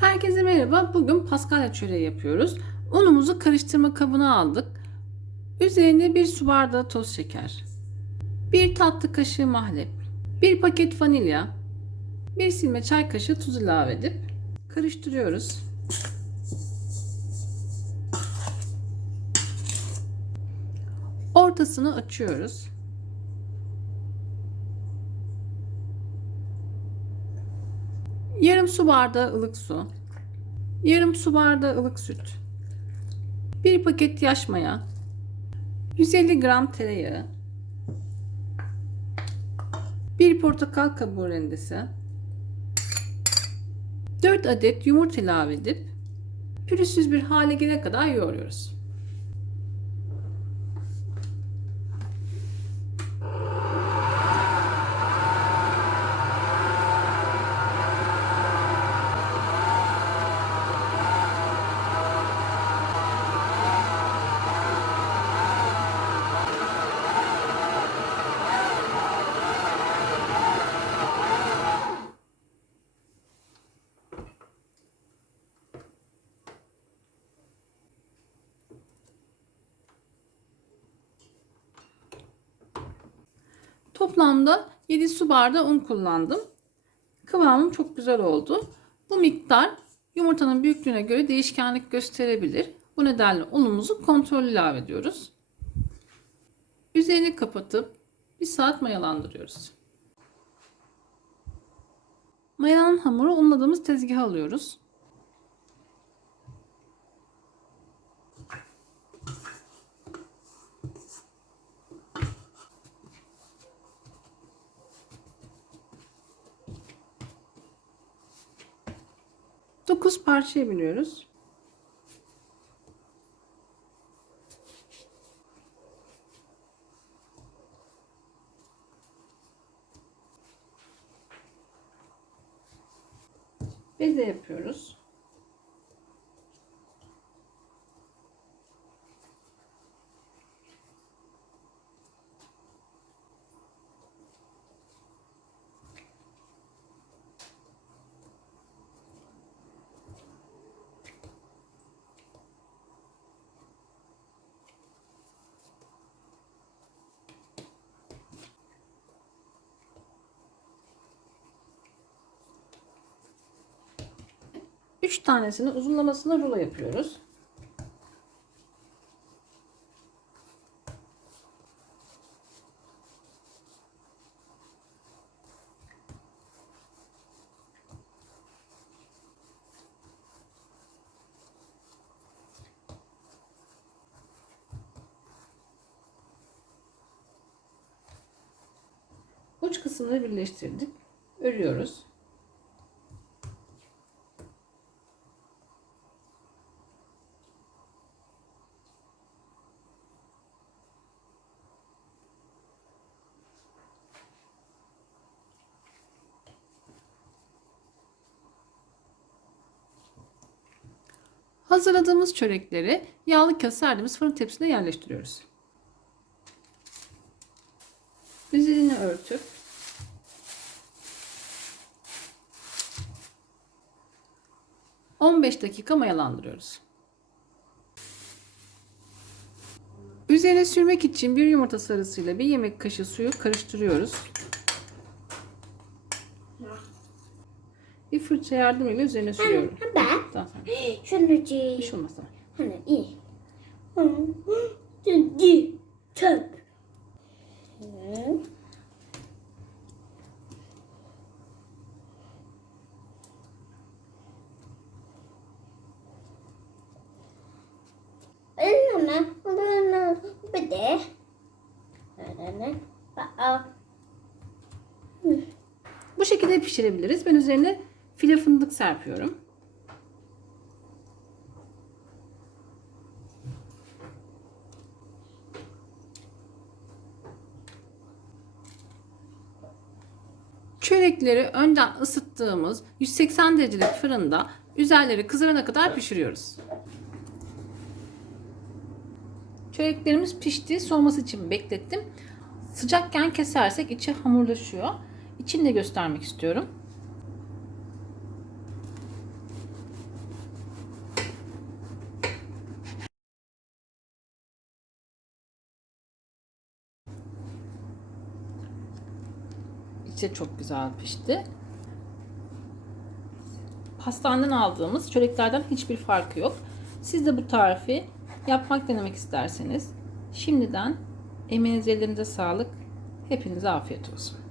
Herkese merhaba. Bugün paskalya çöreği yapıyoruz. Unumuzu karıştırma kabına aldık. Üzerine bir su bardağı toz şeker, bir tatlı kaşığı mahlep, bir paket vanilya, bir silme çay kaşığı tuz ilave edip karıştırıyoruz. Ortasını açıyoruz. Yarım su bardağı ılık su. Yarım su bardağı ılık süt. Bir paket yaş maya. 150 gram tereyağı. Bir portakal kabuğu rendesi. 4 adet yumurta ilave edip pürüzsüz bir hale gelene kadar yoğuruyoruz. Toplamda 7 su bardağı un kullandım. Kıvamım çok güzel oldu. Bu miktar yumurtanın büyüklüğüne göre değişkenlik gösterebilir. Bu nedenle unumuzu kontrol ilave ediyoruz. Üzerini kapatıp bir saat mayalandırıyoruz. Mayalanan hamuru unladığımız tezgaha alıyoruz. Dokuz parçaya bölüyoruz. Beze yapıyoruz. Üç tanesini uzunlamasına rulo yapıyoruz. Uç kısımları birleştirdik. Örüyoruz. Hazırladığımız çörekleri yağlı kağıt serdiğimiz fırın tepsisine yerleştiriyoruz. Üzerini örtüp ...15 dakika mayalandırıyoruz. Üzerine sürmek için bir yumurta sarısıyla bir yemek kaşığı suyu karıştırıyoruz. Bir fırça yardımıyla üzerine sürüyorum. Ben Tamam. şunu Bir şey olmaz tamam. Hani iyi. Di çöp. Elime bunu bir de öyle Aa, Bu şekilde pişirebiliriz. Ben üzerine file fındık serpiyorum. Çörekleri önden ısıttığımız 180 derecelik fırında üzerleri kızarana kadar pişiriyoruz. Çöreklerimiz pişti. Soğuması için beklettim. Sıcakken kesersek içi hamurlaşıyor. İçini de göstermek istiyorum. De çok güzel pişti. Pastaneden aldığımız çöreklerden hiçbir farkı yok. Siz de bu tarifi yapmak denemek isterseniz şimdiden emeğinize ellerinize sağlık. Hepinize afiyet olsun.